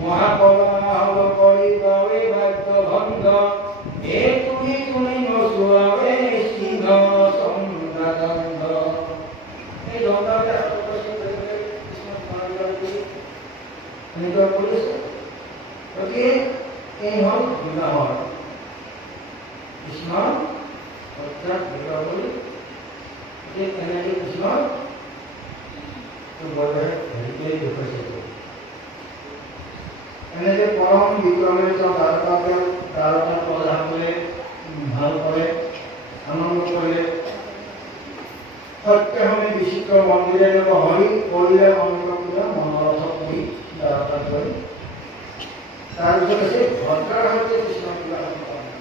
মহাকলা কৃষ্ণ অৰ্থাৎ দীপাবলী যে এনেকৈ কৃষ্ণ বৰদৰে হেৰিকৈ দেখুৱাইছে। এনেকৈ পৰম বিক্ৰমে তেওঁ দ্বাৰকা প্ৰদান কৰে, ভাল কৰে, আনন্দ কৰে। সত্যসমে বিচিত্ৰ মন্দিৰে হৰি কৰিলে অন্নপূজা মনোৰথ কৰি দ্বাৰকা কৰি। তাৰপিছত আছে ভদ্ৰাৰ সৈতে কৃষ্ণ বিবাহ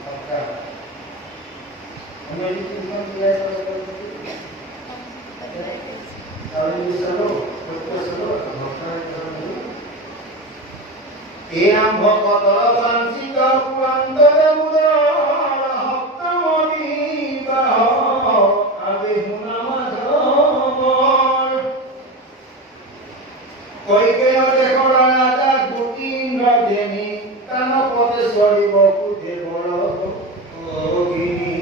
ভদ্ৰা। আমি এটি কৃষ্ণ বিবাহ এয়াম ভকত বাঞ্ছিত পুৰন্দৰ সপ্তমী বিবাহ আবেহুনা মাধৱৰ। কৈকেয় দেশৰ ৰাজা গোপীন্দ্ৰ দেনী কানপতে চৰিব কুদেৱৰ ভগিনী।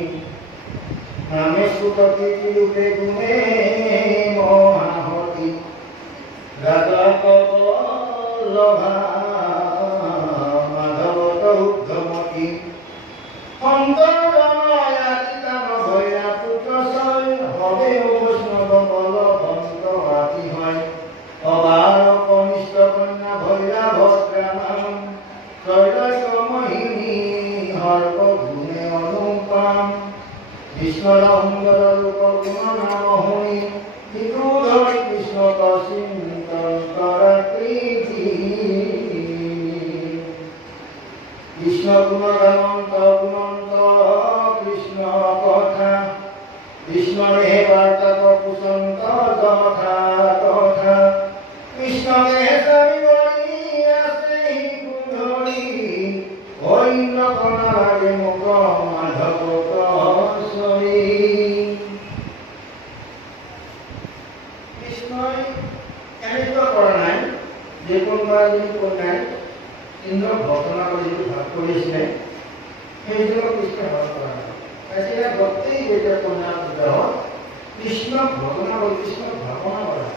নামে সুতী ৰূপে গুণে মহাহতি ৰাজা কবলভা মাধৱত উদ্ধমতী। সন্তৰমায়াতিতান ভৈয়া পুত্ৰ ছয় হবে বৈষ্ণৱ বলভন্ত আতি হয়। অবাৰ কনিষ্ঠ কন্যা ভৈয়া ভদ্ৰানাম ত্ৰৈলোক্য মোহিনী হৰ্ষ গুণে অনুপম। কৃষ্ণৰ সুন্দৰ ৰূপ গুণ নাম শুনি সিটো ধৰি কৃষ্ণ চিন্তন কৰা কৃতি। কৃষ্ণ গুণগানন্ত গুণন্ত কৃষ্ণ কথা কৃষ্ণৰে বাৰ্তাক পুষন্ত যথা তথা। কৃষ্ণকে চাৰিবৰি আছে সুন্দৰী ঐন্দ্ৰ কণাৰে মুখ মাধৱ কৃষ্ণই এনেকুৱা কৰা নাই যে কোনোবা যদি কন্যাই ইন্দ্ৰক ঘটনা কৰি ভাগ কৰিছিলে সেইজনক কৃষ্ণই হৰণ কৰা নাই। এতিয়া গোটেই যেতিয়া কন্যা বিবাহত কৃষ্ণক ঘটনা কৰি কৃষ্ণক ভাৱনা কৰা।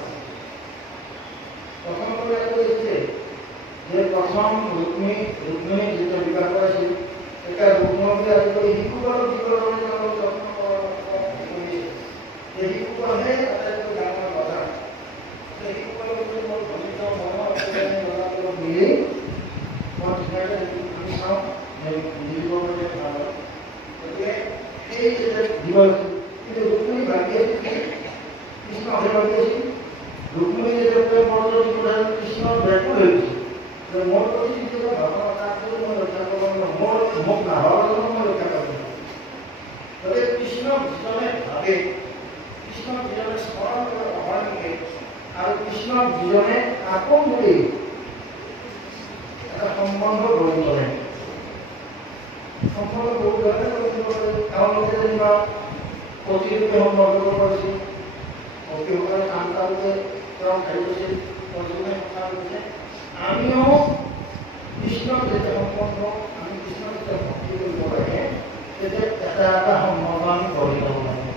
প্ৰথম কৈছে যে প্ৰথম ৰুক্মিণী যেতিয়া বিবাহ কৰাইছিল তেতিয়া ৰুক্মিণীকে আদি কৰি শিশুপালক দিবৰ বাবে তেওঁলোক যত্ন কৰিছে। সেই শিশুপালহে আটাইতকৈ ডাঙৰ কথা। সেই শিশুপালকলৈ মোৰ ঘনিষ্ঠ মনৰ মিলি মই ধুনীয়াকৈ আমি চাওঁ মিলিব বাবে ভাল হয়। গতিকে সেই দিব কিন্তু ৰুক্মিণী ভাবি আছিল কৃষ্ণ ভাবি আছিল ৰুক্মিণী যেতিয়া মৰ্যাদা দিব কৃষ্ণৰ ব্যাকুল হৈ গৈছিল যে মোৰ প্ৰতি যিটো ভাৱনা তাক যদি মই ৰক্ষা কৰিব মোৰ মোক নাভাবো মই ৰক্ষা কৰিব। গতিকে কৃষ্ণ যিজনে ভাবে কৃষ্ণ যিজনে স্মৰণ কৰে অহৰ্নিশে আৰু কৃষ্ণ যিজনে আপোন কৰি এটা সম্বন্ধ গঢ়ি তোলে। সম্বন্ধ গঢ়ি তোলে তেওঁলোকে যেনিবা প্ৰতিৰূপে সম্বন্ধ কৰিছিল, অতিসকলে কান্তাৰূপে তেওঁক হেৰি কৰিছিল, অৰ্জুনে কথা কৈছে আমিও কৃষ্ণক যেতিয়া সম্বন্ধ আমি কৃষ্ণক যেতিয়া ভক্তি কৰিব লাগে তেতিয়া এটা এটা সম্বন্ধ আমি গঢ়ি ল'ব লাগে।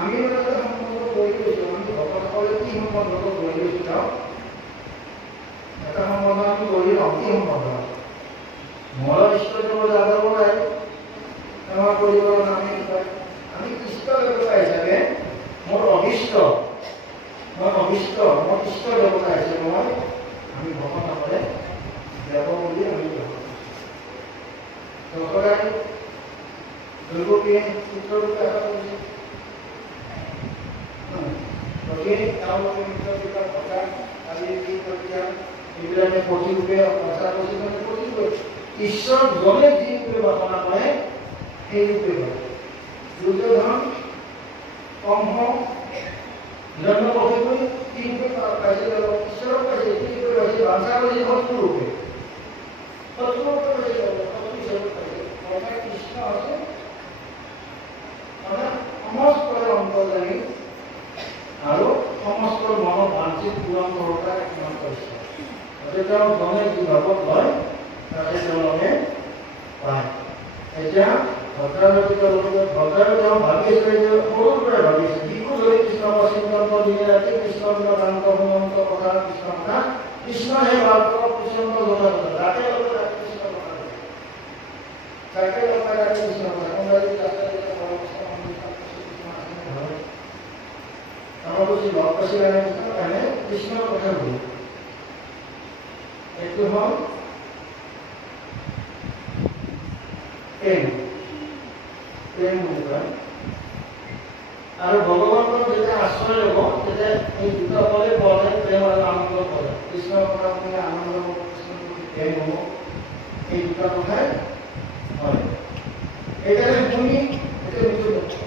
আমি এটা সম্বন্ধ গঢ়ি লৈছোঁ। আমি ভকতসকলে কি সম্বন্ধ গঢ়ি লৈছোঁ চাওঁ। এটা সম্বন্ধ আমি গঢ়ি লওঁ। কি সম্বন্ধ? মোৰ ইষ্টদেৱ যাদৱ ৰায় আমাৰ পৰিবাৰৰ নামে কয় আমি ইষ্ট দেৱতা হিচাপে মোৰ ইষ্ট দেৱতা হিচাপে আমি ভকতসকলে দেৱ বুলি আমি দশৰাই দুৰ্গীয়ে চিত্ৰৰূপে কৰিছে। গতিকে তেওঁলোকে নিজৰ কিবা কথা আজি কি প্ৰক্ৰিয়া এইবিলাকে প্ৰতিৰূপে প্ৰচাৰ কৰিছে। ঈশ্বৰ জনে যি ৰূপে বাসনা কৰে সেই ৰূপে হয়। দুৰ্যোধন কম্স হিৰণ্যকশিপুৰ কি ৰূপে পাইছে ঈশ্বৰক পাইছে কি ৰূপে পাইছে বাঞ্ছা কৰিছে শত্ৰু ৰূপে পাইছে অৰ্থাৎ কৃষ্ণ আছে মানে সমস্ত অন্তৰ্যামী আৰু সমস্ত মনৰ বাঞ্ছিত পূৰণ কৰোঁতা একমাত্ৰ ঈশ্বৰ। গতিকে তেওঁ জনে যি ভাৱত লয় তাতে তেওঁলোকে পায়। এতিয়া ভদ্ৰাৱতী ভদ্ৰাৱতী তেওঁ ভাবিছিলে যে সৰুৰ পৰাই ভাবিছে শিশু ধৰি কৃষ্ণ চিন্তন দিনে ৰাতি কৃষ্ণ কান্ত সুমন্ত কথা কৃষ্ণ কথা কৃষ্ণহে ভাল কৃষ্ণ যথা কথা ৰাতে কৃষ্ণ কথা তাকে লোকেরা কৃষ্ণ করে আমরা যদি আমরা বলছি ভক্ত ছিলেন এখানে কৃষ্ণ কথা বলি একটু হন প্রেম প্রেম বুঝবেন আর ভগবান যেটা আশ্রয় নেব সেটা এই দুটো বলে বলে প্রেম আর আনন্দ বলে কৃষ্ণ কথা বলে আনন্দ কৃষ্ণ প্রেম হব এই দুটো কথায় হয় এখানে মুনি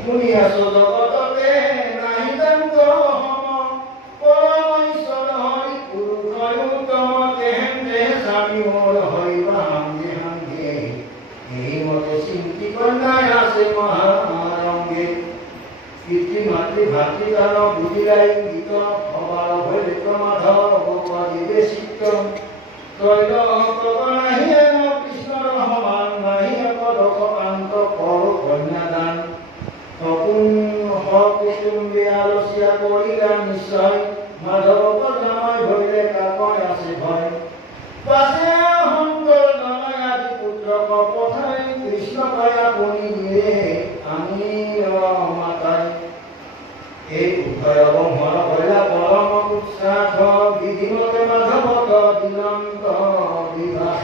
মুনি আসো জগততে নাহি দন্ত পরমেশ্বর হরি গুরু গয়ুতম তেহেন দেহ স্বামী মোর হইবা হাঙ্গে হাঙ্গে এই মতে চিন্তি কন্যায় আসে মহারঙ্গে কীর্তি মাতৃ ভাতৃকার বুঝিলাই গীত হবার হইলে মাধব পদিবে শিক্ত তৈল কগনাহিয়ে কৃষ্ণ রহমান নাহিয়ে কদক কান্ত কর কন্যাদান কুটুম্বে আলসিয়া করিলা নিশ্চয় মাধব জামাই হইলে কাকয় আসে ভয় পাশে হন্তর নয় আদি পুত্র কথায় কৃষ্ণ কয়া পণি দিয়ে আমি মাতায় এই উদ্ধয় ব্রহ্মণ হইলা পরম উৎসাহ বিধিমতে মাধবত দিলন্ত বিবাহ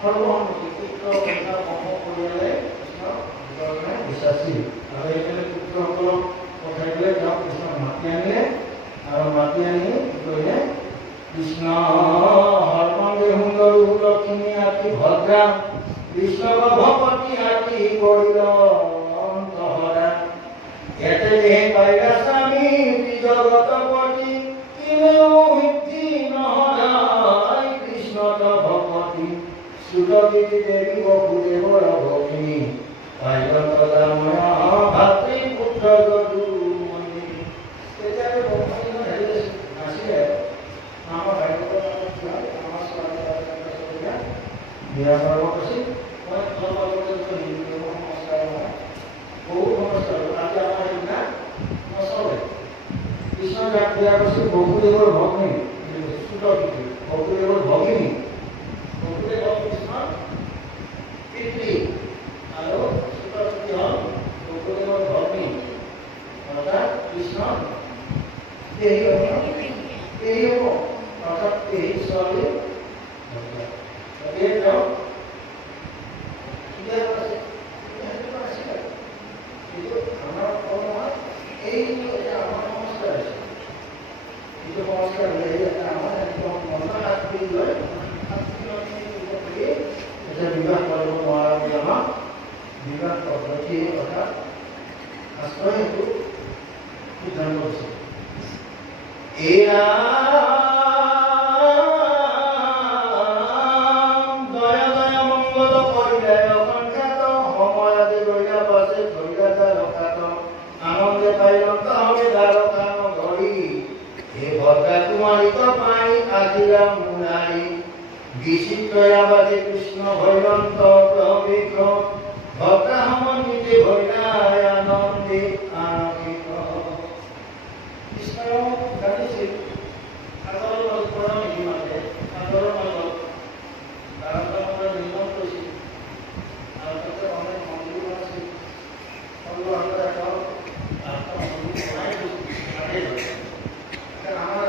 সর্বসম্মতি পুত্র কন্যা ব্রহ্ম পৰিয়ালে কৃষ্ণ বিশ্বাসী আৰু এইফালে পুত্ৰসকলক পঠাই পেলাই তেওঁক কৃষ্ণক মাতি আনিলে আৰু মাতি আনি কৰিলে কৃষ্ণ হৰমন্দে সুন্দৰ লক্ষ্মী আতি ভদ্ৰা কৃষ্ণ ভগৱতী আতি কৰিল অন্তহৰা ইয়াতে দেহে পাইলা স্বামী জগতপতি কিনেও সিদ্ধি নহৰাই কৃষ্ণত ভগৱতী সুলভিতি দেবী বসুদেৱৰ ভগিনী পাইলতদাময় ভাতৃ পুত্ৰ যদুমণি তেতিয়ালৈ ব্ৰহ্মজনৰ হেৰি নাছিলে আমাৰ ভাইকৰ আমাৰ ছোৱালী বিয়া কৰাব কৈছিল মই সংস্কাৰ বহুত সংস্কাৰ আজি আমাৰ সেইদিনা নচলে কৃষ্ণ যাক বিয়া কৰিছিল বসুদেৱৰ ভগ্নী সুলভিতি বসুদেৱৰ ভগিনী বসুদেৱ কৃষ্ণৰ পিতৃ আৰু সুলভিতি হ'ল বসুদেৱৰ ভগ্নী অৰ্থাৎ কৃষ্ণ দেহী হ'ব অৰ্থাৎ দেহী ছোৱালী বিবাহ কৰিব নোৱাৰা বুলি আমাক বিবাহ পদ্ধতি অৰ্থাৎ শাস্ত্ৰই সেইটো সিদ্ধান্ত হৈছে এয়া বিচিত্ৰয়াবাদে কৃষ্ণ ভৈৰন্ত প্ৰবিক ভক্তা সমন্বিতে ভৈৰায় আনন্দে আনন্দিত কৃষ্ণ জানিছিল আগৰ পৰা নিমাতে আগৰ মাজত ভাৰতৰ নিৰ্মাণ কৰিছিল আৰু তাতে অনেক মন্দিৰ আছিল সকলো আমাৰ এটা মন্দিৰ বনাই দিছিল আমাৰ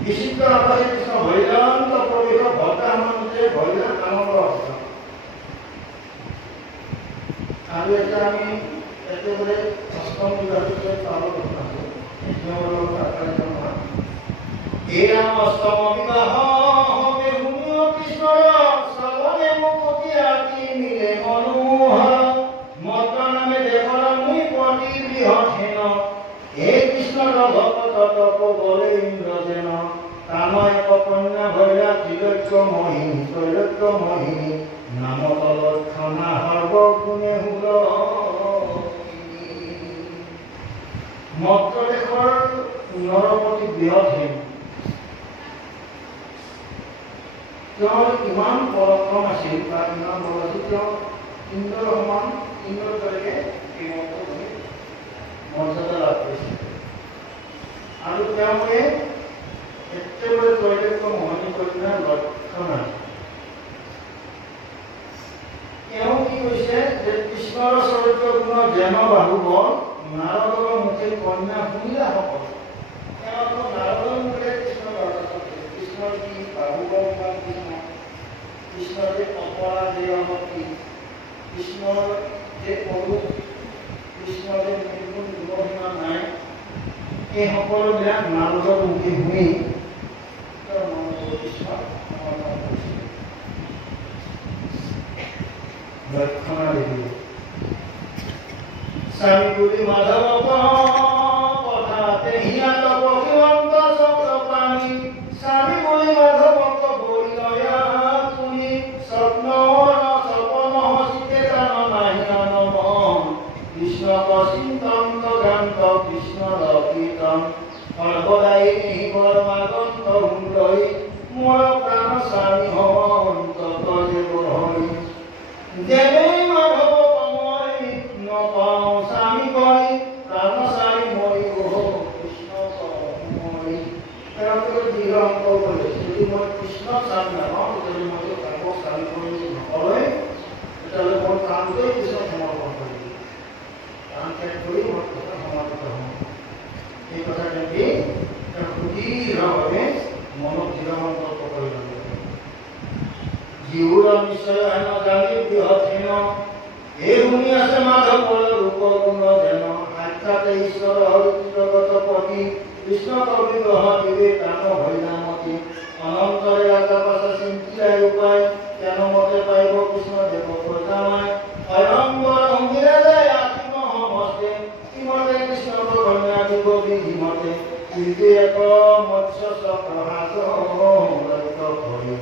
বিচিত্ৰ আকাশে কৃষ্ণ ভৈৰান্ত প্ৰবেশ ভক্তা মন্ত্ৰে ভৈৰা আনন্দ অৱস্থা আৰু এতিয়া আমি একেবাৰে অষ্টম বিভাগটোতে পালোঁ এয়া অষ্টম বিবাহ হবে শুনিও কৃষ্ণৰ শ্ৰৱণে মুকতি আতি মিলে মনোহৰ মত নামে দেখৰ মুই পতি বৃহৎ হেন হে কৃষ্ণৰ ভকত তপ বলে ইন্দ্ৰজেন আনয় কন্যা ভৈৰা ত্ৰৈলোক্য মোহিনী নামত লক্ষণা সৰ্বগুণে হুল মদ্ৰদেশৰ নৰপতি বৃহৎহীন তেওঁৰ ইমান পৰাক্ৰম আছিল বা ইমান বল আছিল তেওঁ ইন্দ্ৰৰ সমান ইন্দ্ৰৰ দৰে মৰ্যাদা লাভ কৰিছিল আৰু তেওঁলোকে একেবাৰে ত্ৰৈলোক্য মোহিনী কন্যাৰ লক্ষণ আছে তেওঁ কি কৈছে যে কৃষ্ণৰ চৰিত্ৰ গুণ যেন বাহুবল নাৰদৰ মুখে কন্যা শুনিলা সকল তেওঁ নাৰদৰ মুখে কৃষ্ণৰ কি বাহুবল বা কৃষ্ণৰ যে অপৰা যে কি কৃষ্ণৰ যে অৰূপ কৃষ্ণৰ যে নিৰ্গুণ গুণসীমা নাই এই সকলোবিলাক নাৰদৰ মুখে শুনি তেওঁৰ মনত কৃষ্ণ সমৰ্পণ কৰিছিল লক্ষণা দেখিব স্বামী গুলি মাধৱ কথাতে হিয়াত পক্ষিবন্ত চক্ৰ পানী স্বামী গুলি মাধৱক বৰি লয়া তুমি স্বপ্ন সপন হসিতে জান নাহি আনমন কৃষ্ণ চিন্তন্ত গান্ত কৃষ্ণ কীৰ্তন সৰ্বদাই নিহিবৰ মাগন্ত হুলৈ মোৰ প্ৰাণ স্বামী হন্ত তজে বৰহৰি দেৱে মাধৱ কময় নপাওঁ স্বামী কৰি প্ৰাণ স্বামী মৰি কৃষ্ণ মৰি তেওঁলোকে দৃঢ় সংকল্প লৈছে যদি মই কৃষ্ণক স্বামী নাপাওঁ তেতিয়াহ'লে মই কাকো স্বামী কৰি নকৰোঁ তেতিয়াহ'লে মই কামটোৱেই কৃষ্ণক সমৰ্পণ কৰিম কাম ত্যাগ কৰি মই কৃষ্ণক সমাধিত হ'ম এই কথা দেখি তেওঁ সুদৃঢ়ভাৱে মনত দৃঢ় সংকল্প কৰি ল'ব জীউৰ নিশ্চয় হেন জানি বৃহৎহীন এই শুনি আছে মাধৱৰ ৰূপ গুণ যেন সাক্ষাতে ঈশ্বৰ হৰিজগত পতি কৃষ্ণ কবি গ্ৰহ দিবে কাম হৰিনামতি অনন্তৰে ৰাজা পাছা চিন্তিলাই উপায় কেন মতে পাৰিব কৃষ্ণ দেৱ প্ৰজামায় অয়ম্বৰ অংগীৰা যায় আত্ম সমস্তে ইমতে কৃষ্ণ কন্যা দিব বিধিমতে কীৰ্তি এক মৎস্য চক্ৰহাত ভৰি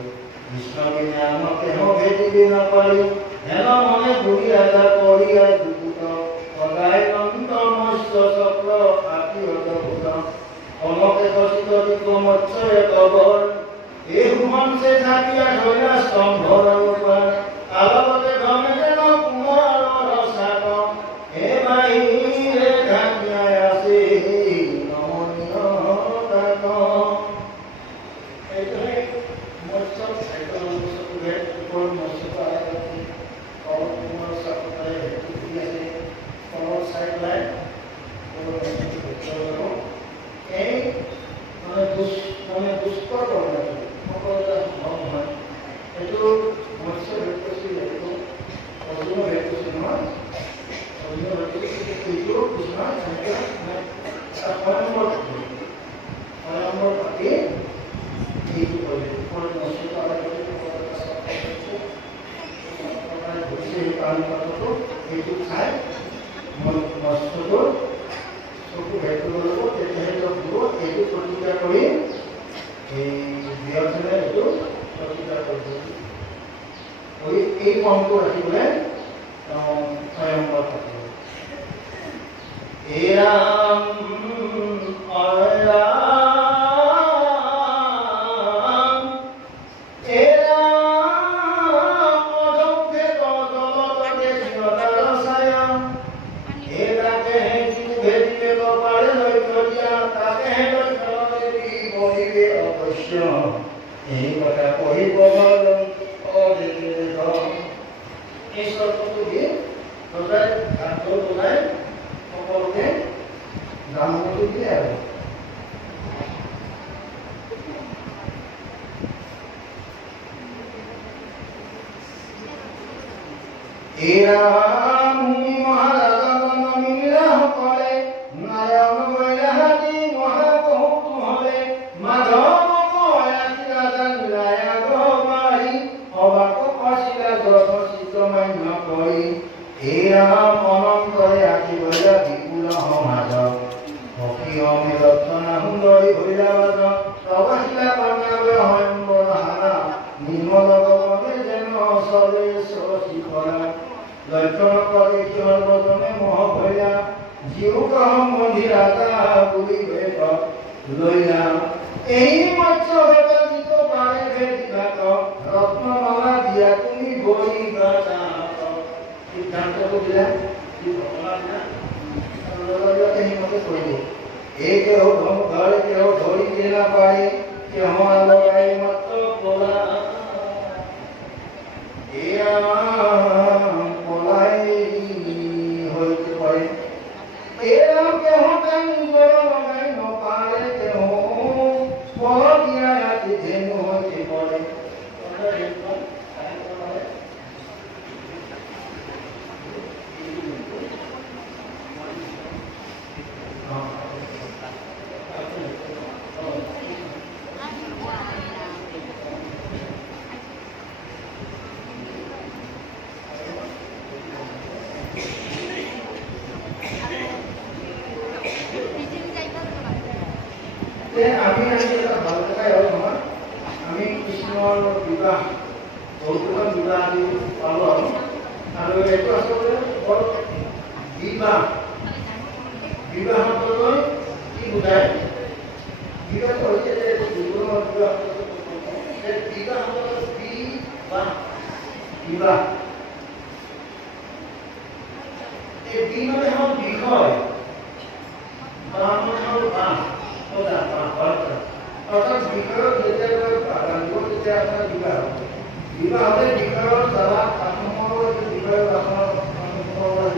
কৃষ্ণ বিনা কেহ ভেটিবি নাপাৰি হেন মনে বুঢ়ী ৰাজা কৰিয়া দুপুত সদায় নন্ত মৎস্য চক্ৰ আতি অদ্ভুত কনকে খচিত দিব মৎস্য কবৰ এই সুমঞ্চে থাকিয়া ধৈলা স্তম্ভৰ ৰূপাৰ আলগতে গমে যেন কোমলৰ ৰসাত হে বাহিৰে ঢাকিয়াই আছে নমনীয় তাত এইটোহে মৎস্য এই পংক্তি ৰাখিবলৈ স্বয়ংবৰ পাতিব হে ৰাম এই কথা পঢ়িব এই চৰ্তটো দি ৰজাই ঘাটবোৰ ওলাই সকলোকে জাননী দিয়ে আৰু এৰা মুনি মহাৰাজা মিলা সকলে নাৰায়ণ মহিলাহাতি মহাবহুত হলে মাধৱ অনন্তৰে আঁকি বৈৰা বিপুল সমাজ সখী অমে লক্ষণা সুন্দৰী ভৈৰা প্ৰবাসিলা লক্ষণ করে চল বদনে মোহ ভয়া জিউ কহ মধি রাজা বুড়ি হয়ে লইলা এই মৎস্য বেদিত বারে ভেদিঘাত রত্নমালা দিয়া তুমি বই গাছা সিদ্ধান্ত দিলা কি ভগবান না লইলাতে হিমতে কইব এই কেহ ঘরে কেহ ধরি দেনা পাই কেহ লগাই মত পোলা এয়া পলাই হইতে পারে এরা কেহ তাই বড় লগাই নপারে কেহ পর দিয়া রাতে ধেনু হইতে পারে আমি এটা ভাল কথাই হ'ল নহয় আমি কৃষ্ণৰ বিবাহ বহুতখন বিবাহ আদি পালোঁ আৰু এইটো আচলতে বৰ বিবাহ বিবাহলৈ কি বুজায় বিবাহ হৈছে যে জীৱনৰ বিবাহ বিবাহ বিবাহ বিবাহ এই বি মানে হ'ল বিষয় বা মানে হ'ল বাহ অর্থাৎ বিষয়ৰ যেতিয়া ৰান্ধিব তেতিয়া আপোনাৰ বিবাহ হ'ব বিবাহ হ'লে বিষয়ৰ দ্বাৰা আত্মসমৰ বিষয়ৰ আত্মসমৰ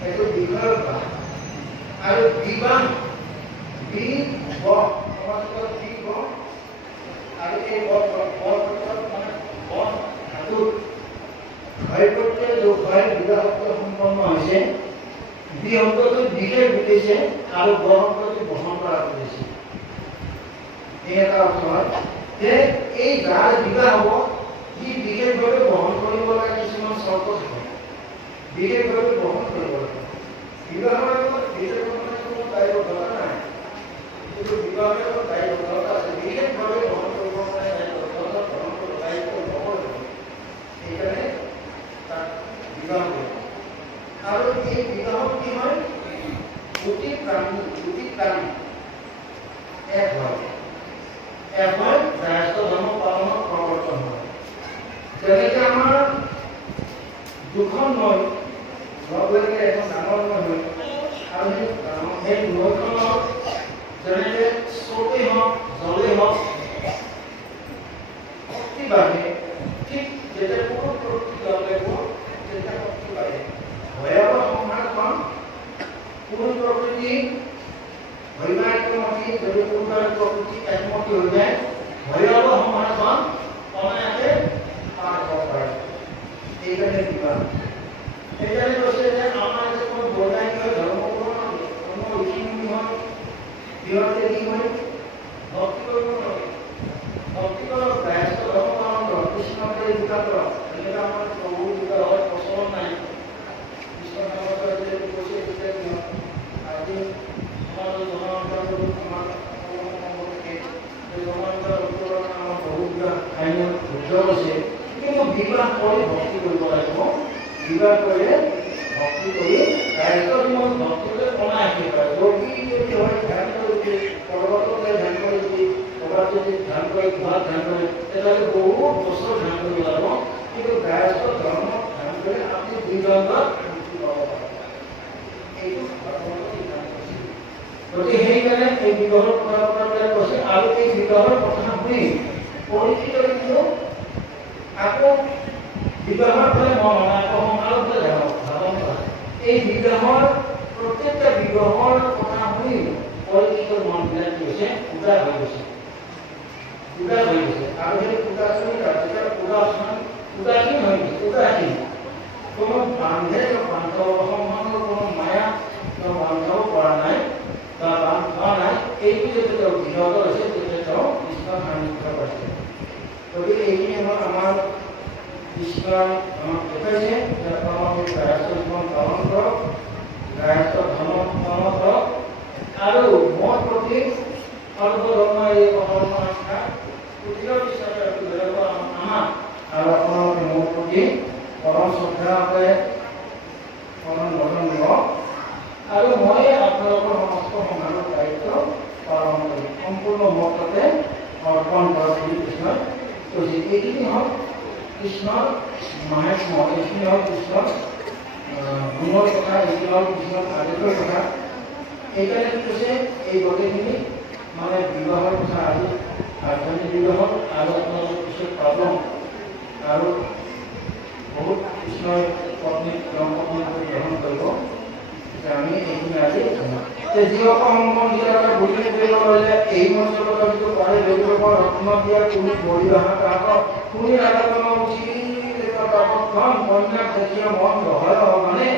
সেইটো বিষয়ৰ বাহ আৰু বিবাহ বি ব সমাজত বি ব আৰু এই ব মানে ব ধাতু হয় প্ৰত্যয় যোগ হয় বিবাহ সম্পন্ন হৈছে বি শব্দটো বিশেষ বুজিছে আৰু ব শব্দটো বহন কৰা বুজিছে এই এটা অৰ্থ হয় যে এই যাৰ বিবাহ হ'ব সি বিশেষভাৱে বহন কৰিব লাগে কিছুমান চৰ্ত থাকে বিশেষভাৱে বহন কৰিব লাগে বিবাহৰ বিশেষভাৱে কোনো দায়বদ্ধতা নাই কিন্তু বিবাহৰ দায়বদ্ধতা আছে বিশেষভাৱে বহন কৰিব কাৰণে দায়বদ্ধতা গ্ৰহণ কৰিব দায়িত্ব ল'ব লাগিব সেইকাৰণে তাক বিবাহ কৰে আৰু এই বিবাহত কি হয় দুটি প্ৰাণী এক হয় এখন দায়িত্ব ধৰ্ম পালনৰ প্ৰৱৰ্তন হয় যেনেকৈ আমাৰ দুখন নৈ লগ হৈ এখন ডাঙৰ নৈ হয় আৰু সেই নৈখনৰ যেনেকৈ স্ৰোতেই হওক জলেই হওক শক্তি বাঢ়ে ঠিক যেতিয়া কোনো প্ৰকৃতি লগ লাগিব তেতিয়া শক্তি বাঢ়ে ভয়াৱহ সংসাৰখন কোনো প্ৰকৃতি হৈমাত্মী যদি কোনোবাই প্ৰকৃতি একমতি হৈ যায় ভয়াৱহ সংসাৰখন অনায়াসে পাৰ হ'ব পাৰে সেইকাৰণে বিবাহ সেইকাৰণে কৈছে যে আমাৰ যে কোনো বৈজ্ঞানিক ধৰ্ম কোনো ঋষিমুনি হয় সিহঁতে কি হয় ভক্তি কৰিব নোৱাৰে ভক্তি কৰক দায়িত্ব ধৰ্ম পালন কৰক কৃষ্ণকে বিবাহ কৰক এনেকৈ আমাৰ প্ৰভু বিবাহৰ প্ৰচলন নাই কৃষ্ণ ধৰ্মতে যদি কৈছে তেতিয়া আজি সমাজৰ জনসাধাৰণৰ আমাৰ জনসাধাৰণৰ বহুবিলাক আইনত উদ্যোগ আছে কিন্তু বিবাহ কৰি ভক্তি কৰিব লাগিব বিবাহ কৰিলে ভক্তি কৰি দায়িত্ব ভক্তি কৰিলে অনায়াসে পায় যোগী যদি হয় ধ্যান কৰি পৰ্বততে ধ্যান কৰি ক'ৰবাত যদি ধ্যান কৰি গুহাত ধ্যান কৰে তেতিয়াহ'লে বহুত বছৰ ধ্যান কৰিব লাগিব কিন্তু দায়িত্ব ধৰ্ম ধ্যান কৰি আপুনি দুই দণ্ডত মুক্তি পাব পাৰে এইটো গতিকে সেইকাৰণে এই বিবাহৰ পৰম্পৰাবিলাক কৈছে আৰু এই বিবাহৰ কথা শুনি পৰিচিত কিন্তু আকৌ বিবাহৰ ফালে মন হয় আকৌ সংসাৰৰ ফালে ধাৱন কৰা এই বিবাহৰ প্ৰত্যেকটা বিবাহৰ কথা শুনি পৰিচিত মনবিলাক কি হৈছে উদাৰ হৈ গৈছে আৰু সেই উদাসীন যেতিয়া উদাসীন হৈ গৈছে উদাসীন কোনো বান্ধে বান্ধৱ সম্বন্ধৰ কোনো মায়া বান্ধৱ কৰা নাই বা বান্ধা নাই এইটো যেতিয়া বিৰত হৈছে তেতিয়া তেওঁ কৃষ্ণৰ সান্নিধ্য পাইছে গতিকে এইখিনি হ'ল আমাৰ কৃষ্ণই আমাক দেখাইছে যে আপোনালোকে গায়ত্ৰী জীৱন পালন কৰক গায়ত্ৰী ধৰ্ম পালন কৰক আৰু মোৰ প্ৰতি সৰ্বধৰ্ম এই অধৰ্ম আস্থা প্ৰতিৰোধ হিচাপে আমাক আৰু আপোনালোকে মোৰ প্ৰতি পৰম শ্ৰদ্ধা কৰে আৰু মই আপোনালোকৰ সমস্ত সমাজৰ দায়িত্ব পালন কৰিম, সম্পূৰ্ণ মততে অৰ্পণ কৰা বুলি কৃষ্ণই কৈছে। এইখিনি হ'ল কৃষ্ণৰ মাহাত্ম্য, এইখিনি হ'ল কৃষ্ণৰ গুণৰ কথা, এইখিনি হ'ল কৃষ্ণৰ আদেশৰ কথা। এইকাৰণে কি কৈছে, এই গোটেইখিনি মানে বিবাহৰ কথা আজি ৰাজধানী বিবাহত আৰু আপোনালোকৰ পিছত পাব। আৰু বহুত কৃষ্ণই পত্নীক পত্নী গ্ৰহণ কৰিব। আমি এইখিনি আজি যিসকল বুদ্ধি কৰিব পাৰিলে এই মঞ্চলত যিটো পাৰে তেওঁলোকৰ ৰত্ন দিয়া কোনো পৰিবাহ তাহাঁতক কোনো ৰাজাজনৰ কন্যাক যেতিয়া মন নহয় মানে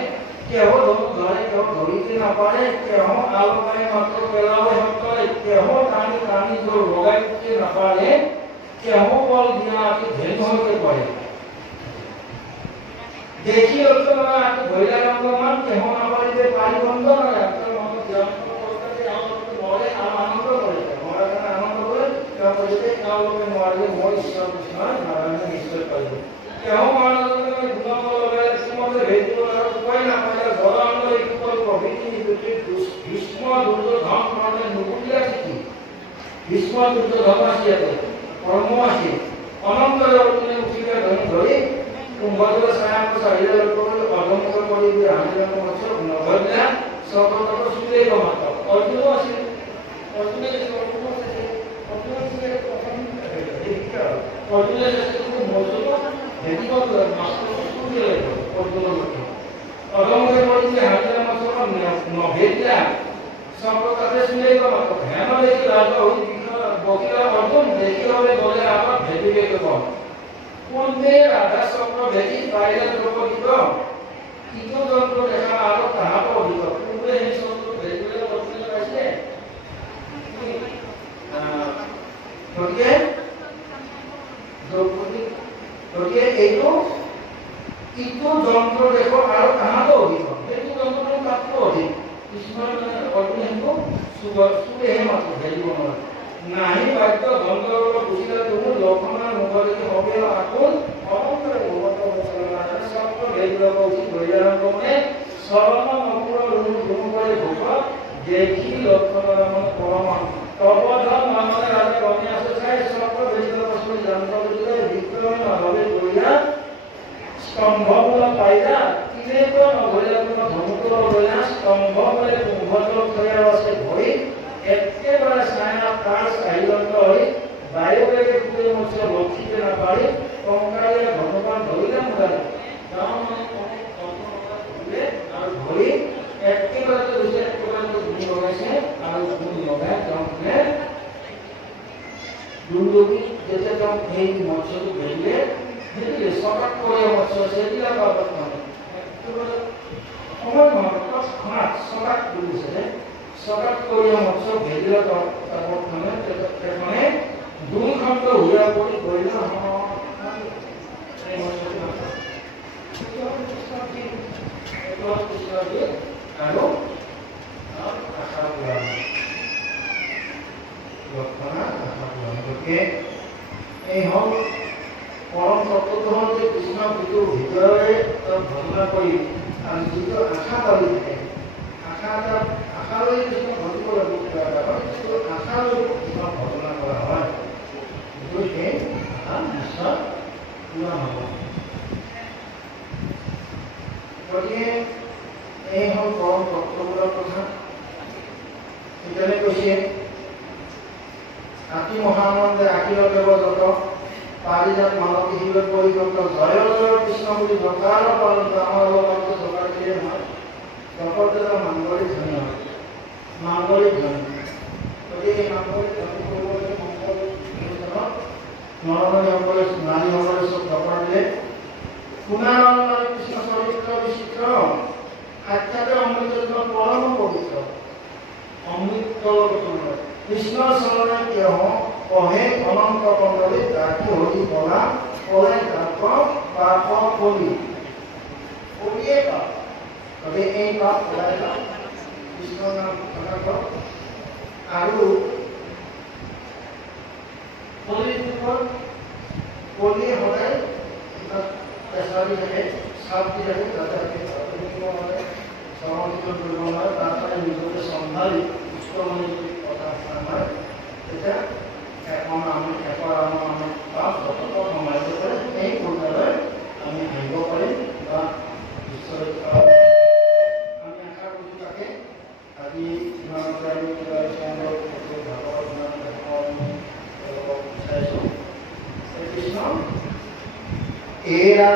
কেহ ধৰে কেহ ধৰিতে নাপাৰে, কেহ আলোকাই মাত্ৰ পেলাব কৰে, কেহ টানি টানি জোৰ লগাই দিতে নাপাৰে, কেহ বল দিয়া আজি ধেৰ হতে পৰে। দেখি অর্থনা ধৈর্য রঙ্গমান কেহ নাপারিতে পারি বন্ধ নয়, আপনার মতো জ্ঞান করতে মরে আনন্দ করে মরার আনন্দ করে কেউ করিতে কেউ লোকে মরলে মই ঈশ্বর কৃষ্ণ নারায়ণ ঈশ্বর পাইব। কেহ মরার গুণ লগাই শ্রীমতে ভেদিব উপায় না পাইলে বড় অঙ্গ একটু প্রভৃতি ভীষ্ম দুর্যোধন মানে নুকুলিয়া শিখি ভীষ্ম দুর্যোধন আসিয়াতে কর্ম আসি অনন্ত উঠিবে ধরি কুম্ভদ্র সায়াম শরীর অধমুখ করি হানিজন মৎস নভদ্রা সকলক সুদেব মাত অর্জুন আছে অর্জুনের অর্জুনের খুব মজুর ভেদিব মাস্টার সুন্দর অর্জুন অধমুখে করি হানিজন মৎস নভেদ্রা সকলকে সুদেব মাত ধ্যান দেখি রাজা হই বকিলা অর্জুন দেখি হলে বলে আবার ভেদিবে কম কোনতে রাধা চক্র ভেদি বাইরে দ্রৌপদীত তৃতীয় যন্ত্র দেখা আরো তাহাতে অধিক পূর্বে এই চন্দ্র ভেদিবলৈ অর্জুন পাইছে। গতিকে দ্রৌপদী গতিকে এইটো তৃতীয় যন্ত্র দেখো আৰু তাহাতে অধিক সেইটো যন্ত্ৰ তাতকৈ অধিক কৃষ্ণৰ অৰ্জুন সেইটো চুলেহে মাত্ৰ ভেদিব নোৱাৰে। নাহি বাক্য ধন্দ্ৰ বুঝিলে তুমি লক্ষণৰ মুখলৈকে হবে আকুল অনন্তৰে ভগৱত বচন সত্য ভেদিব উচিত ধৈৰ্যৰঙ্গমে চৰণ নপুৰ ৰুম কৰে ভোগ দেখি লক্ষণৰ মন পৰম তপধন মাননে ৰাজে গণে আছে চাই সত্য ভেদিব বচন জান্ত বুঝিলে বিক্ৰম নভৱে ধৈৰ্য স্তম্ভ মূল পাইলা তিনেতো নভৈলে কোনো ধনুকৰ লয়া স্তম্ভ বলে কুম্ভজল থয়া আছে ভৰি একেবারে সায়না কাজ আইলন্ত হই বায়ুবেগে খুঁজে মৎস্য লক্ষিতে না পারে কঙ্কালে ভগবান ধরিলে মুদালে গাঁও মানে ধরিলে আর ধরি একেবারে তো দুসে একেবারে তো গুণ লগাইছে আর গুণ লগায় জমকে দুর্গতি যেতে জম এই মৎস্যকে ধরিলে ধরিলে সকাট করে মৎস্য সেদিলা বাবদ মানে একেবারে সময় মহৎ খাট সকাট দুসে সকাট করিয়া মৎস্য ভেদিলা তারপর মানে দুই খণ্ড হুয়া পড়ি করিল এই মৎস্যটি আৰু আশা পূৰণ লক্ষণা আশা পূৰণ। গতিকে এই হ'ল পৰম তত্ত্বটো হ'ল যে কৃষ্ণ যিটো ভিতৰৰে ভজনা কৰি আৰু যিটো আশা পালি থাকে আশা এটা আশালৈ কৃষ্ণ ঘটিব লাগিব কিবা এটা যিটো আশালৈ কৃষ্ণ ভজনা কৰা হয় সেইটো সেই আশা নিশ্চয় পূৰণ হ'ব। গতিকে এই হ'ল পৰম তত্ত্ববোৰৰ কথা। সেইকাৰণে কৈছে আতি মহানন্দে আখিল দেৱ যত পাৰিজাত মানৱী শিৱৰ পৰিগত জয় জয় কৃষ্ণ বুলি জকাৰ পালন আমাৰ অলপ জকাৰ দিলে নহয় জগত মাংগলিক ধ্বনি হয় মাংগলিক ধ্বনি। গতিকে এই মাংগলিক ধ্বনি কৰিবলৈ মংগল নৰনাৰীসকলে নাৰীসকলে চব জকাৰ দিলে পুনৰনাৰী কৃষ্ণ চৰিত্ৰ বিচিত্ৰ সাক্ষাতে অমৃত পৰম পবিত্ৰ অমৃত কৃষ্ণৰ চৰণে তেওঁ কহে অনন্ত কণ্ডলী ৰাখি হৰি বলা কলে তাপ পাপ কলি কলিয়ে পাপ। গতিকে এই পাপ ওলাই যাওক কৃষ্ণৰ নাম ঘোষণা কৰক আৰু কলিৰ যুগত কলিয়ে সদায় পেছাৰি থাকে চাপ দি থাকে যাতে সমর্থিত করব না, তারপরে নিজেকে সম্ভালি উচ্চমানের যদি কথা হয় এটা এখন আমি এখন আমি পাঁচ যতটা সময় করে এই পৰ্যায়লৈ আমি আহিব পাৰিম বা ঈশ্বৰে আমি আশা কৰিছোঁ তাকে আজি ইমানতে আমি কৃষ্ণ এৰা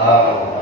Oh.